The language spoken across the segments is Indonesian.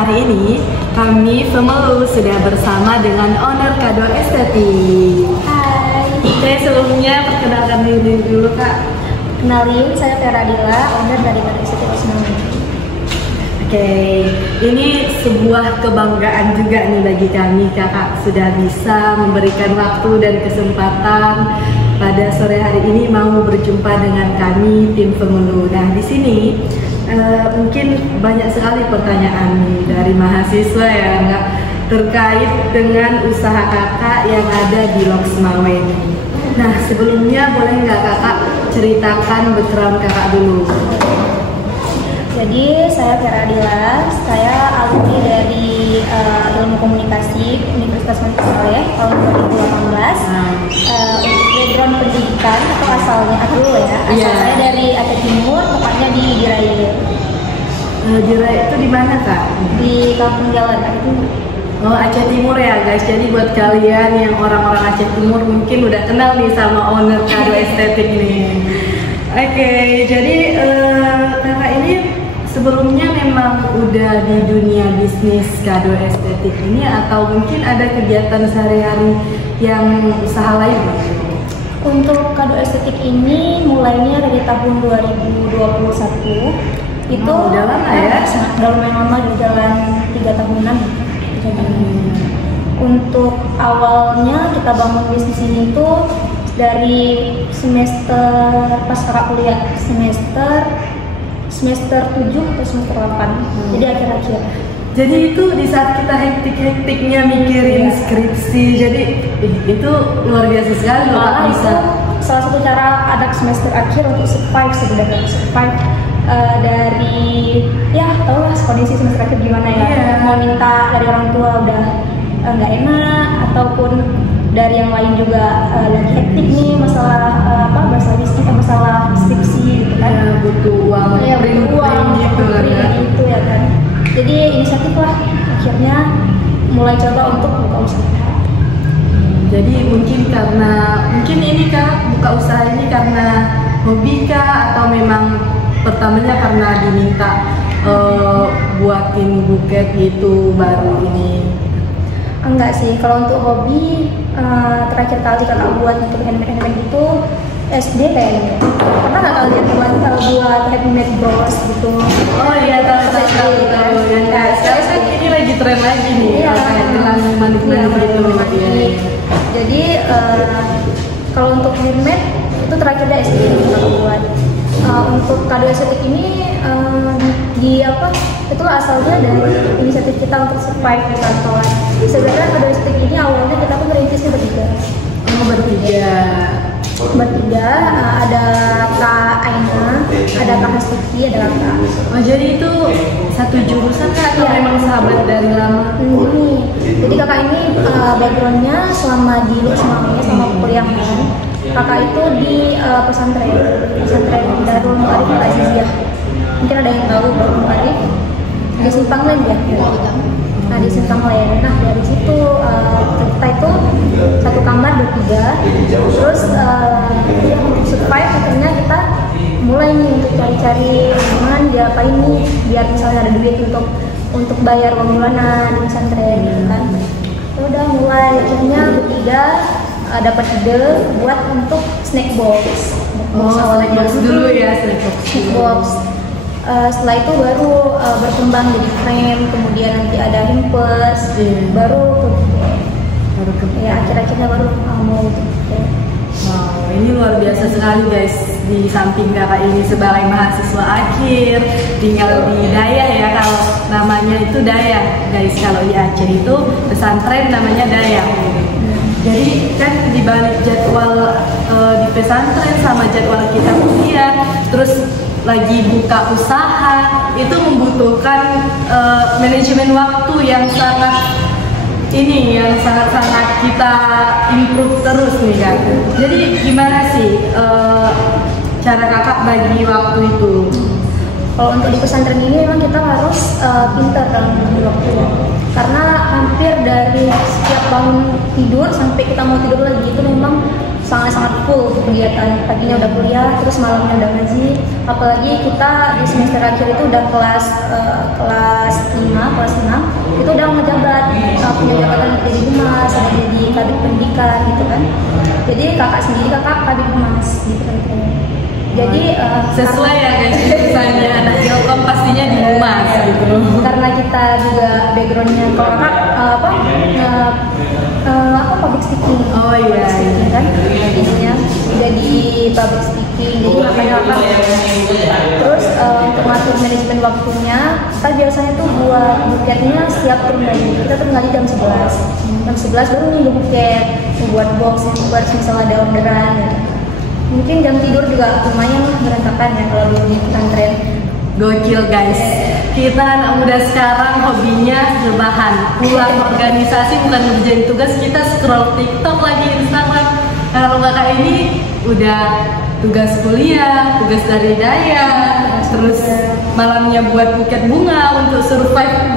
hari ini kami Femelu sudah bersama dengan owner Kado Estetik. Hai. Oke, sebelumnya perkenalkan diri dulu Kak. Kenalin, saya Vera Dila, owner dari Kado Estetik Osnawi. Oke, ini sebuah kebanggaan juga nih bagi kami, Kakak sudah bisa memberikan waktu dan kesempatan pada sore hari ini mau berjumpa dengan kami tim Femelu. Nah, di sini mungkin banyak sekali pertanyaan nih dari mahasiswa ya Kak, terkait dengan usaha Kakak yang ada di Loksmawe ini. Nah, sebelumnya boleh nggak Kakak ceritakan background Kakak dulu? Jadi saya Vera Dila, saya alumni dari Ilmu Komunikasi Universitas Mentisoleh tahun 2018. Untuk background pendidikan atau asalnya dulu ya, asal saya dari Aceh Timur, tepatnya di Diraya. Diraya itu di mana Kak? Di Kampung Jalan Aceh Timur. Oh, Aceh Timur ya guys. Jadi buat kalian yang orang-orang Aceh Timur mungkin udah kenal nih sama owner Kado Estetik nih. Oke, jadi Kakak ini sebelumnya memang udah di dunia bisnis Kado Estetik ini atau mungkin ada kegiatan sehari-hari yang usaha lain? Untuk Kado Estetik ini mulainya dari tahun 2021. Itu udah lama ya? Udah lumayan lama, di jalan 3 tahunan. Jadi untuk awalnya kita bangun bisnis ini tuh dari semester pas kakak kuliah, semester 7 atau semester 8. Jadi akhir-akhir. Jadi itu di saat kita hektik-hektiknya mikirin skripsi, jadi itu luar biasa sekali loh Kak bisa. Salah satu cara ada semester akhir untuk survive sebenarnya, dari ya tau lah kondisi semester akhir gimana ya. Mau minta dari orang tua udah nggak enak, ataupun dari yang lain juga lagi hektik nih masalah masalah skripsi gitu kan. Butuh uang, gitu ya kan. Jadi inisiatif lah akhirnya mulai coba untuk buka usaha. Jadi mungkin ini Kak buka usaha ini karena hobi Kak atau memang pertamanya karena diminta buatin buket gitu baru ini? Enggak sih, kalau untuk hobi terakhir kali kakak buat untuk handmade itu SD kayaknya. Pernah nggak kalian buat handmade bros gitu? Oh iya, tahu. Ya, sekarang ini lagi tren lagi nih, kayak gelang manik-manik gitu. Jadi kalau untuk handmade itu terakhirnya SD kakak buat. Untuk Kado Estetik ini itulah asalnya dari inisiatif kita untuk survive di kantor. Sebenarnya Kado Estetik ini awalnya kita pun merintisnya bertiga. Bertiga, ada Kak Aina, ada Kak Hastiki, ada Kak. Oh, jadi itu satu jurusan Kak atau memang sahabat dari lama? Jadi kakak ini backgroundnya selama di Loksmawe sama kuliahan. Kakak itu di pesantren Darul Muarif Al-Aziziyah. Mungkin ada yang tahu Darul Muarif di Simpang Len ya. Nah di Simpang Len. Nah dari situ kita itu satu kamar bertiga. Terus untuk survive akhirnya kita mulai nih untuk cari-cari gimana diapain nih biar misalnya ada duit untuk bayar uang bulanan di pesantren gitu kan. Udah mulai akhirnya bertiga dapat ide buat untuk snack box. Snack box dulu ya, snack box. Setelah itu baru berkembang jadi frame, kemudian nanti ada himpers, baru ya akhir-akhirnya baru mau gitu. Wow, ini luar biasa sekali guys. Di samping kakak ini sebagai mahasiswa akhir tinggal di Daya ya, kalau namanya itu Daya guys, kalau di Aceh itu pesantren namanya Daya. Jadi kan di balik jadwal di pesantren sama jadwal kita kuliah, terus lagi buka usaha, itu membutuhkan manajemen waktu yang sangat kita improve terus nih kan. Jadi gimana sih cara kakak bagi waktu itu? Kalau untuk di pesantren ini memang kita harus pintar dalam bagi waktu, karena hampir dari setiap bangun tidur sampai kita mau tidur lagi itu memang sangat-sangat full kegiatan. Paginya udah kuliah, terus malamnya udah ngaji. Apalagi kita di semester akhir itu udah kelas 5, Kabid Pendidikan gitu kan. Jadi kakak sendiri Kabid Humas gitu kan. Jadi sesuai ya guys, misalnya anak Ilkom pastinya di Humas gitu. Karena kita juga backgroundnya kalau kakak public speaking. Oh iya, iya kan, jadinya jadi public speaking. Jadi makanya terus untuk ngatur manajemen waktunya, kita biasanya tuh buat buketnya setiap turun lagi. Kita turun lagi jam 11. Jam 11 baru nunggu buket, buat box yang buat misalnya ada orderan. Ya. Mungkin jam tidur juga lumayan lah berantakan ya kalau dulu di pesantren. Gokil guys, kita anak muda sekarang hobinya rebahan, pulang organisasi bukan ngerjain tugas, kita scroll TikTok lagi, Instagram. Kalau kakak ini udah tugas kuliah, tugas dari daya, terus malamnya buat buket bunga untuk survive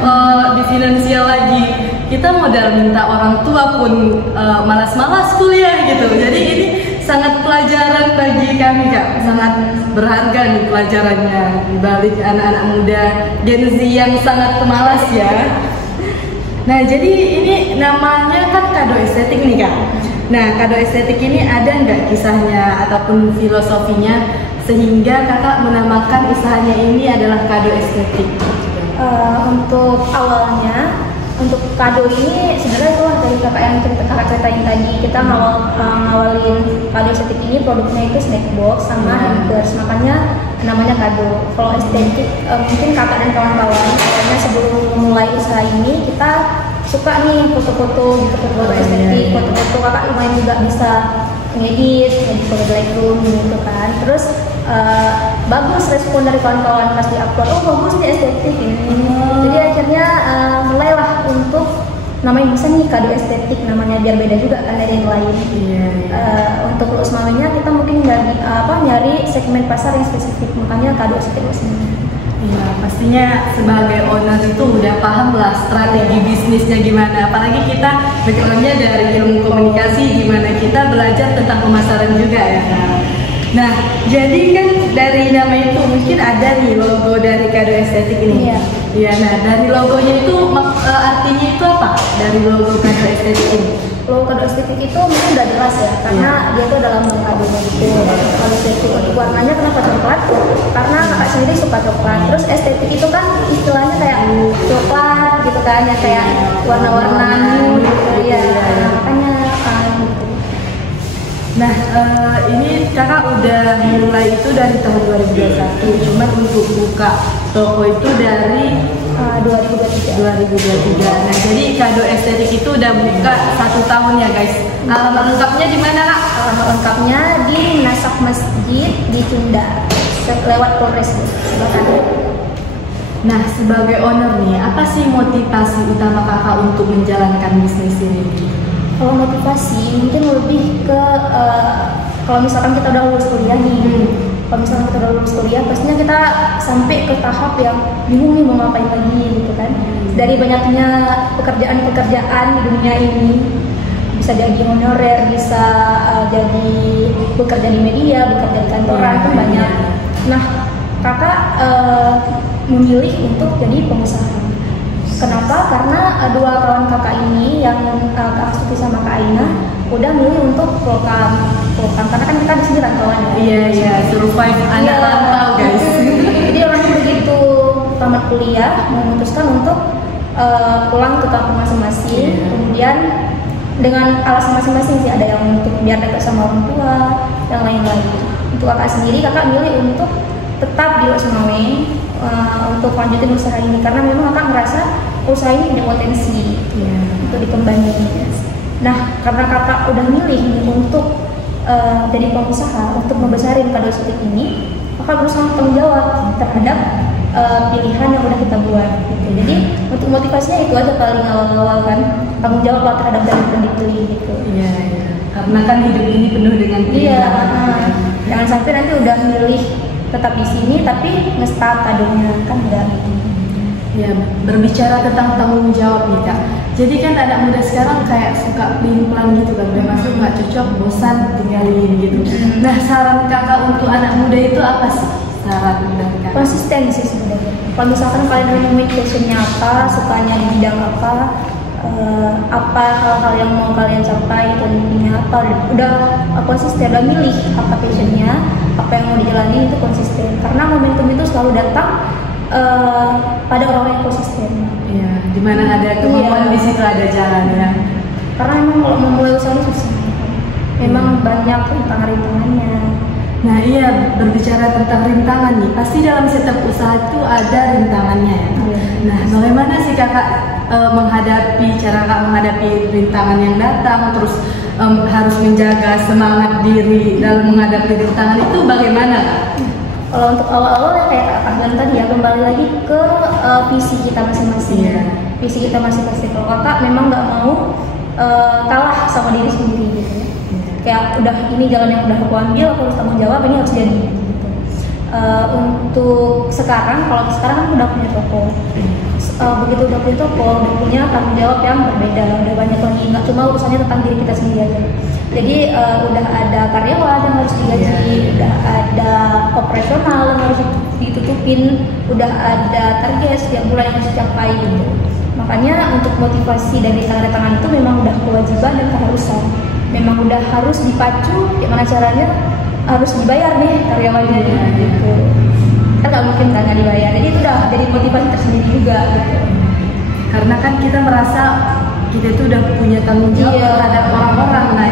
di finansial lagi. Kita modal minta orang tua pun malas-malas kuliah gitu. Jadi ini sangat pelajaran bagi kami Kak, sangat berharga nih pelajarannya dibalik anak-anak muda Gen Z yang sangat pemalas ya. Nah jadi ini namanya kan kado estetik nih Kak. Nah kado estetik ini ada nggak kisahnya ataupun filosofinya sehingga kakak menamakan usahanya ini adalah kado estetik? Untuk awalnya untuk kado ini sebenarnya itu dari kakak yang kakak ceritain tadi, kita ngawalin kado estetik ini produknya itu snack box sama hampers, makanya namanya kado. Kalau estetik mungkin kakak dan kawan-kawan awalnya sebelum mulai usaha ini kita suka nih foto-foto gitu, foto estetik, foto-foto. Kakak lumayan juga bisa ngedit foto Lightroom gitu kan. Terus bagus respon dari kawan-kawan pas di-upload, oh bagus nih estetik ini. Jadi akhirnya mulailah untuk namanya bisa nih kado estetik, namanya biar beda juga kan dari yang lain. Untuk Lu'us Mawenya kita mungkin nyari segmen pasar yang spesifik, makanya kado estetik sini. Iya, pastinya sebagai owner itu udah paham lah strategi bisnisnya gimana. Apalagi kita backgroundnya dari ilmu komunikasi, gimana kita belajar tentang pemasaran juga ya. Nah, jadi kan dari nama itu mungkin ada nih logo dari kado estetik ini. Iya. Iya, nah dari logonya itu artinya itu apa? Dari logo kado estetik ini? Logo kado estetik itu mungkin udah jelas ya, karena dia itu dalam kadonya gitu. Kado estetik untuk warnanya kenapa coklat? Karena kakak sendiri suka coklat. Terus estetik itu kan istilahnya kayak coklat gitu kan, ya kayak warna-warna gitu ya. Makanya gitu. Nah, ini kakak udah mulai itu dari tahun 2021, cuman untuk buka toko itu dari 2023. Nah, jadi kado estetik itu udah buka 1 tahun ya guys. Alamat lengkapnya di mana Kak? Alamat lengkapnya di Nasak Masjid di Tunda, lewat Polres sebelah kanan. Nah, sebagai owner nih, apa sih motivasi utama kakak untuk menjalankan bisnis ini? Kalau motivasi mungkin lebih ke kalau misalkan kita udah lulus kuliah nih, kalau misalkan kita udah lulus kuliah, pastinya kita sampai ke tahap yang bingung nih mau ngapain lagi gitu kan. Dari banyaknya pekerjaan-pekerjaan di dunia ini, bisa jadi honorer, bisa jadi bekerja di media, bekerja di kantoran, kan banyak. Nah, kakak memilih untuk jadi pengusaha. Kenapa? Karena dua kawan kakak ini yang Kak Astuti sama Kak Aina udah milih untuk program karena kan kita di sini rantauan ya. Iya, survive anak rantau guys. Jadi orang begitu tamat kuliah memutuskan untuk pulang ke kampung masing-masing. Kemudian dengan alasan masing-masing sih, ada yang untuk biar dekat sama orang tua, yang lain-lain. Untuk kakak sendiri, kakak milih untuk tetap di Lu'us Maweng untuk lanjutin usaha ini karena memang kakak merasa usaha ini punya potensi untuk dikembangin. Nah, karena kakak udah milih nih untuk jadi pengusaha, untuk membesarin kado estetik ini, kakak berusaha tanggung jawab terhadap pilihan yang udah kita buat gitu. Jadi untuk motivasinya itu aja paling awal-awal kan, tanggung jawab lah terhadap dari yang dipilih gitu. Iya. Karena kan hidup ini penuh dengan pilihan. Jangan sampai nanti udah milih tetap di sini tapi nge-start kadonya kan enggak. Ya, berbicara tentang tanggung jawab nih Kak. Jadi kan anak muda sekarang kayak suka pelin-pelan gitu kan, udah masuk nggak cocok, bosan, tinggalin gitu. Nah, saran kakak untuk anak muda itu apa sih? Saran dari kakak? Konsisten sih sebenarnya. Kalau misalkan kalian nemuin passionnya apa, sukanya di bidang apa, apa hal-hal yang mau kalian capai, tentunya apa, udah konsisten, udah milih apa passionnya, apa yang mau dijalani itu konsisten. Karena momentum itu selalu datang pada orang yang konsisten. Iya, dimana ada kemauan di situ ada jalan ya. Karena memang kalau memulai usaha susah, memang banyak rintangan-rintangannya. Nah iya, berbicara tentang rintangan nih, pasti dalam setiap usaha itu ada rintangannya ya. Nah bagaimana sih kakak cara kakak menghadapi rintangan yang datang, terus harus menjaga semangat diri dalam menghadapi rintangan itu bagaimana kak? Kalau untuk awal-awal ya kayak Kak bilang tadi ya, kembali lagi ke visi kita masing-masing. Visi kita masing-masing. Kalau kakak memang nggak mau kalah sama diri sendiri gitu ya. Kayak udah ini jalan yang udah aku ambil, aku harus tanggung jawab, ini harus jadi gitu. Untuk sekarang, kalau sekarang kan udah punya toko. Begitu udah punya toko, udah punya tanggung jawab yang berbeda, udah banyak lagi, nggak cuma urusannya tentang diri kita sendiri aja. Jadi udah ada karyawan yang harus digaji, udah ada operasional yang harus ditutupin, udah ada target setiap bulan yang harus dicapai gitu. Makanya untuk motivasi dari tangan-tangan itu memang udah kewajiban dan keharusan. Memang udah harus dipacu, gimana caranya harus dibayar nih karyawannya gitu. Kan nggak mungkin kan nggak dibayar, jadi itu udah jadi motivasi tersendiri juga gitu. Karena kan kita merasa kita itu udah punya tanggung jawab terhadap orang-orang. Nah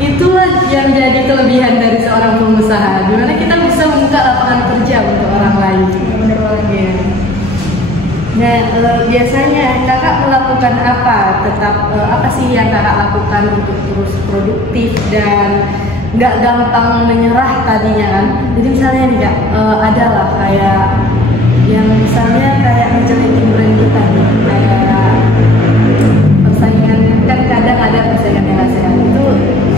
itulah yang jadi kelebihan dari seorang pengusaha, dimana kita bisa membuka lapangan kerja untuk orang lain. Bener banget ya. Nah, biasanya kakak melakukan apa? Apa sih yang kakak lakukan untuk terus produktif dan nggak gampang menyerah tadinya kan? Jadi misalnya nih kak, ada lah kayak yang misalnya kayak ngejelekin brand kita nih, kayak persaingan, kan kadang ada persaingan yang nggak sehat. Itu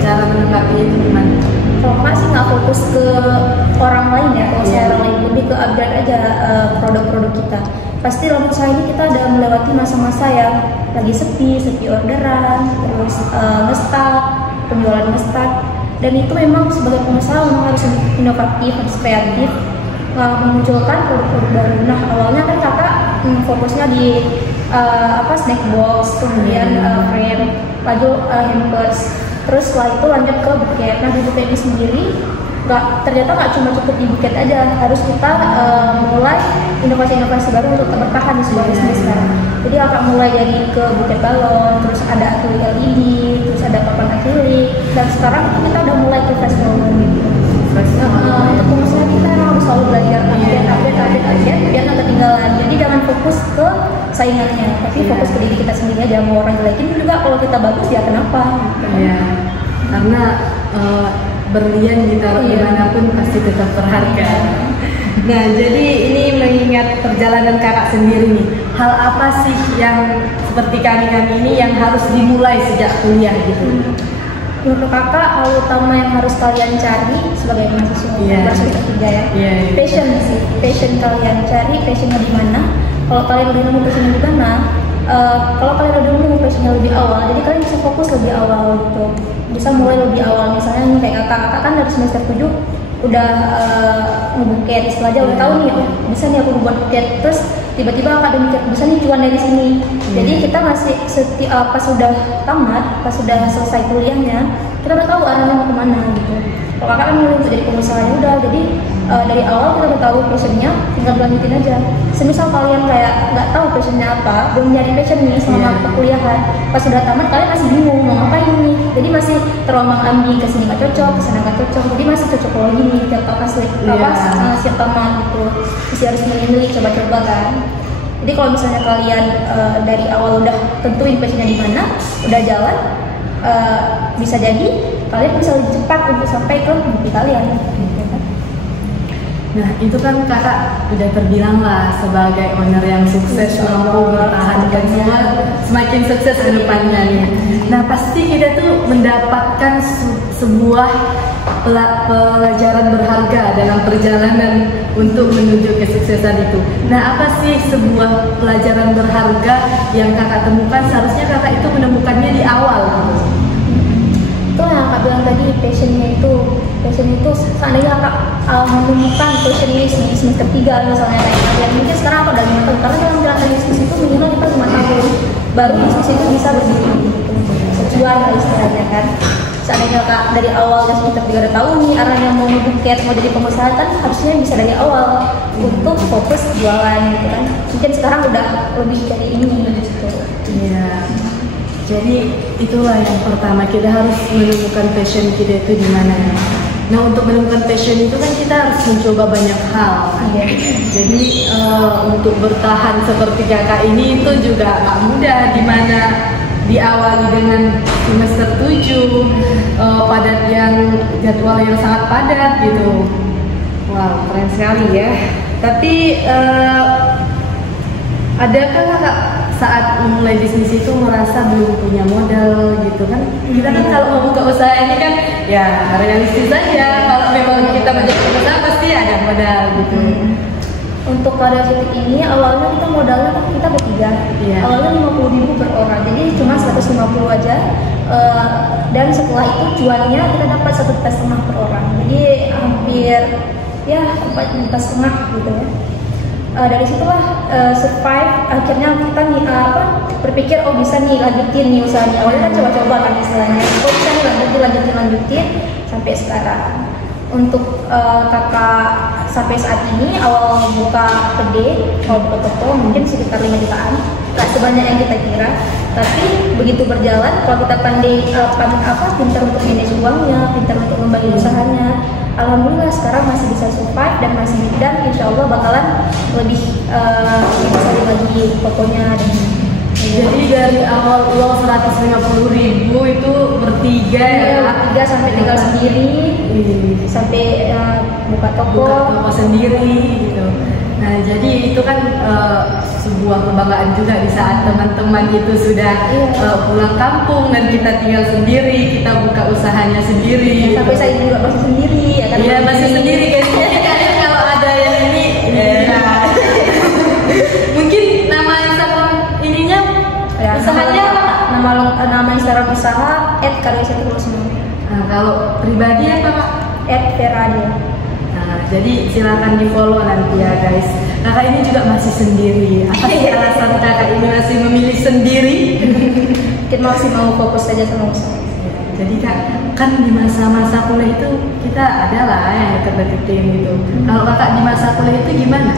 cara menanggapi itu gimana? Kalau kakak sih nggak fokus ke orang lain ya, kalau saya orang lain lebih ke upgrade aja produk-produk kita. Pasti dalam usaha ini kita udah melewati masa-masa yang lagi sepi orderan, terus nge-stock, penjualan nge-stock, dan itu memang sebagai pengusaha memang harus inovatif, harus kreatif, memunculkan produk-produk baru. Nah awalnya kan kakak fokusnya di snack box, kemudian frame, lalu hampers, terus setelah itu lanjut ke buket. Nah di buket ini sendiri ternyata nggak cuma cukup di buket aja, harus kita mulai inovasi-inovasi baru untuk bertahan di sebuah bisnis sekarang. Jadi akan mulai dari ke buket balon, terus ada akrilik LED, terus ada papan akrilik, dan sekarang kita udah mulai ke flash molding gitu. Untuk pengusaha kita memang harus selalu belajar update biar nggak ketinggalan. Jadi jangan fokus ke saingannya, tapi fokus ke diri kita sendiri aja. Mau orang jelekin juga, kalau kita bagus ya kenapa? Iya, karena berlian ditaruh dimanapun pasti tetap berharga. Nah, jadi ini mengingat perjalanan kakak sendiri nih, hal apa sih yang seperti kami ini yang harus dimulai sejak kuliah gitu? Menurut kakak, hal utama yang harus kalian cari sebagai mahasiswa semester 3 ya, passion sih. Passion kalian cari, passionnya di mana? Kalau kalian udah nemu passionnya di mana? Kalau kalian udah nemu passionnya lebih awal, jadi kalian bisa fokus lebih awal gitu. Bisa mulai lebih awal, misalnya nih kayak kakak kan dari semester 7 udah ngebuket, setelah aja udah tahu nih bisa nih aku buat buket, terus tiba-tiba kakak ada mikir bisa nih cuan dari sini. Jadi kita masih pas sudah tamat, pas sudah selesai kuliahnya, kita udah tahu arahnya mau kemana gitu. Kalau kakak kan mulai untuk jadi pengusaha ya udah, jadi dari awal kita udah tahu passionnya, tinggal lanjutin aja. Semisal kalian kayak nggak tahu passionnya apa, belum nyari passion nih selama perkuliahan, pas sudah tamat kalian masih bingung mau ngapain nih, jadi masih terombang-ambing, kesini nggak cocok, kesana nggak cocok, jadi masih cocok lagi nih tiap siap tamat gitu, masih harus milih-milih, coba-coba kan. Jadi kalau misalnya kalian dari awal udah tentuin passionnya di mana, udah jalan, bisa jadi kalian bisa lebih cepat untuk sampai ke mimpi kalian. Nah itu kan kakak udah terbilang lah sebagai owner yang sukses, mampu mempertahankan semua, semakin sukses ke depannya nih. Nah pasti kita tuh mendapatkan sebuah pelajaran berharga dalam perjalanan untuk menuju kesuksesan itu. Nah apa sih sebuah pelajaran berharga yang kakak temukan, seharusnya kakak itu menemukannya di awal? Itu yang kakak bilang tadi, passion itu seandainya kakak menemukan passionnya di semester 3 misalnya kayak kalian, mungkin sekarang aku udah 5 tahun, karena dalam jalan bisnis itu minimal kita 5 tahun. baru bisnis itu bisa berdiri gitu. Secuan lah istilahnya kan. Seandainya Kak dari awal udah sekitar 3 tahun nih arahnya mau ngebuket mau jadi pengusaha kan harusnya bisa dari awal untuk fokus jualan gitu kan. Mungkin sekarang udah lebih dari ini gitu. Iya. Jadi itulah yang pertama, kita harus menemukan passion kita itu di mana. Nah, untuk menemukan passion itu kan kita harus mencoba banyak hal. Iya. Jadi untuk bertahan seperti kakak ini itu juga gak mudah, di mana diawali dengan semester 7 padat yang jadwal yang sangat padat gitu. Wow, keren sekali ya. Tapi adakah kakak saat memulai bisnis itu merasa belum punya modal gitu kan? Kita kan kalau mau buka usaha ini kan ya realistis saja. Kalau memang kita menjadi pengusaha pasti ada modal gitu. Untuk pada titik ini awalnya kita modalnya kan kita bertiga. Iya. Awalnya 50.000 per orang, jadi cuma 150 aja. Dan setelah itu cuannya kita dapat 1,5 per orang, jadi hampir ya 4,5 gitu ya. Dari situlah survive, akhirnya kita nih berpikir oh bisa nih lanjutin nih usahanya. Awalnya kan coba-coba kan istilahnya, oh bisa nih lanjutin sampai sekarang. Untuk kakak sampai saat ini awal buka kedai, kalau buka toko mungkin sekitar 5 jutaan, nggak sebanyak yang kita kira. Tapi begitu berjalan, kalau kita pandai pintar untuk manage uangnya, pintar untuk membangun usahanya, alhamdulillah sekarang masih bisa survive dan insya Allah bakalan lebih besar lagi tokonya. Jadi dari awal uang 150.000 itu bertiga ya, bertiga sampai tinggal sendiri, sampai buka toko sendiri gitu. Nah, jadi itu kan sebuah kebanggaan juga di saat teman-teman itu sudah pulang kampung dan kita tinggal sendiri, kita buka usahanya sendiri. Sampai saya juga masih sendiri ya kan? Iya, masih sendiri kayaknya kalau ada yang ini. Mungkin nama Instagram ininya ya, usahanya nama Instagram usaha @karyawisata_semua. Nah, kalau pribadi apa Kak? @veradia. Nah, jadi silakan di follow nanti ya guys. Kakak ini juga masih sendiri. Apa sih alasan kakak ini masih memilih sendiri? Kita masih mau fokus saja sama usaha. Jadi Kak, kan di masa-masa kuliah itu kita adalah yang deket-deketin gitu. Kalau kakak di masa kuliah itu gimana?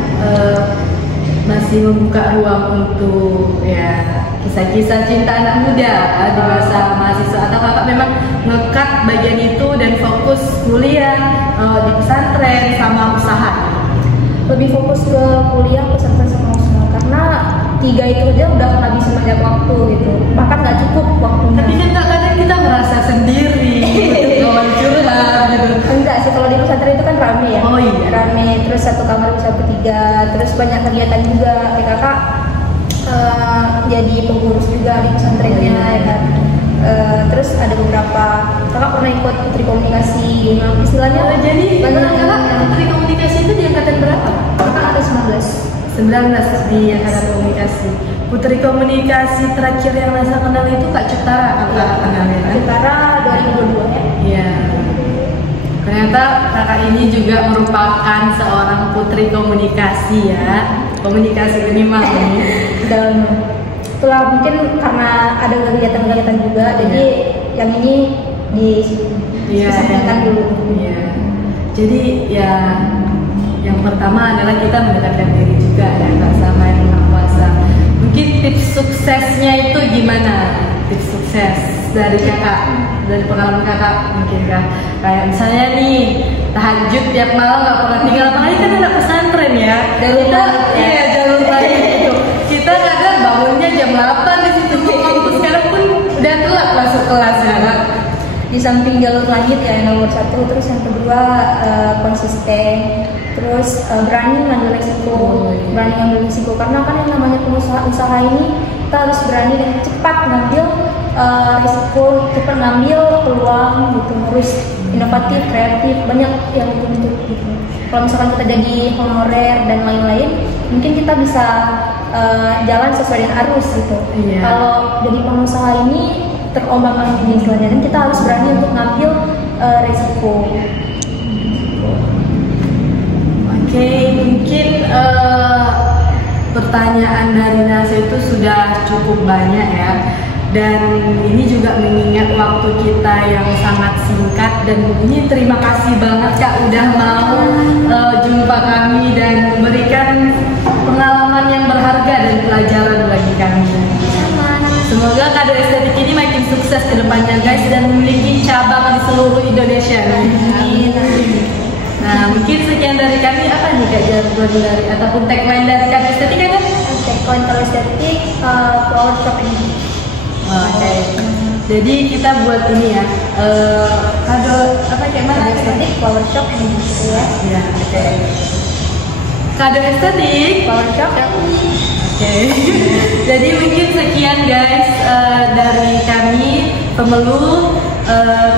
Masih membuka ruang untuk ya kisah-kisah cinta anak muda di masa mahasiswa, atau kakak memang ngekat bagian itu dan fokus kuliah di pesantren sama usaha? Lebih fokus ke kuliah, pesantren sama usaha, karena 3 itu aja udah habis banyak waktu gitu, bahkan nggak cukup waktunya. Tapi kan Kak, kadang kita merasa sendiri kawan curhat gitu. Enggak sih, kalau di pesantren itu kan rame ya. Oh iya, rame, terus satu kamar bisa bertiga, terus banyak kegiatan juga. Kayak kakak jadi pengurus juga di pesantrennya ya kan. Terus ada beberapa kakak pernah ikut putri komunikasi gimana istilahnya. Jadi banyak kakak putri komunikasi itu di angkatan berapa? Kakak ada 19 di angkatan komunikasi. Putri komunikasi terakhir yang Nasa kenal itu Kak Cetara, kakak kenalnya kan? Cetara 2022 ya. Iya. Ternyata kakak ini juga merupakan seorang putri komunikasi ya, komunikasi minimal ini. Dan itulah mungkin karena ada kegiatan-kegiatan juga, jadi yang ini disampaikan dulu. Iya. Jadi ya yang pertama adalah kita mendekatkan diri juga ya Kak sama yang Maha Kuasa. Mungkin tips suksesnya itu gimana? Tips sukses dari kakak, dari pengalaman kakak mungkin Kak. Kayak misalnya nih tahajud tiap malam nggak pernah tinggal, apalagi kan anak pesantren ya. Jalur lain gitu. Kita kadang bangunnya jam 8 di situ kampus, sekarang pun udah telat masuk kelas ya Kak. Di samping jalur langit ya yang nomor 1, terus yang kedua konsisten, terus berani ngambil resiko, karena kan yang namanya usaha ini kita harus berani dan cepat ngambil resiko, cepat ngambil peluang gitu, harus inovatif, kreatif, banyak yang dituntut gitu. Kalau misalkan kita jadi honorer dan lain-lain, mungkin kita bisa jalan sesuai dengan arus gitu. Iya. Kalau jadi pengusaha ini terombang-ambing istilahnya, dan kita harus berani untuk ngambil resiko. Oke, mungkin pertanyaan dari Nasa itu sudah cukup banyak ya. Dan ini juga mengingat waktu kita yang sangat singkat, dan ini terima kasih banget Kak udah mau jumpa kami dan memberikan pengalaman yang berharga dan pelajaran bagi kami. Semoga Kado Estetik ini makin sukses ke depannya guys, dan memiliki cabang di seluruh Indonesia. Nah, mungkin sekian dari kami. Apa nih Kak jargon dari ataupun tagline dari Kado Estetik kan? Tagline Kado Estetik flower shop ini. Oke. Jadi kita buat ini ya. Kado apa kayak mana? Kado Estetik flower shop ini ya. Ya, oke. Kado Estetik Flower shop. Oke. Jadi mungkin sekian guys dari kami Pemelu.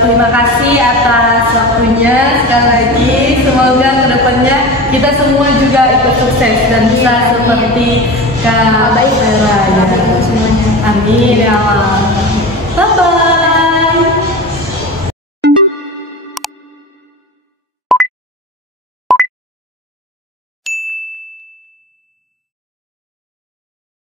Terima kasih atas waktunya sekali lagi. Semoga kedepannya kita semua juga ikut sukses dan bisa seperti Kak Vera.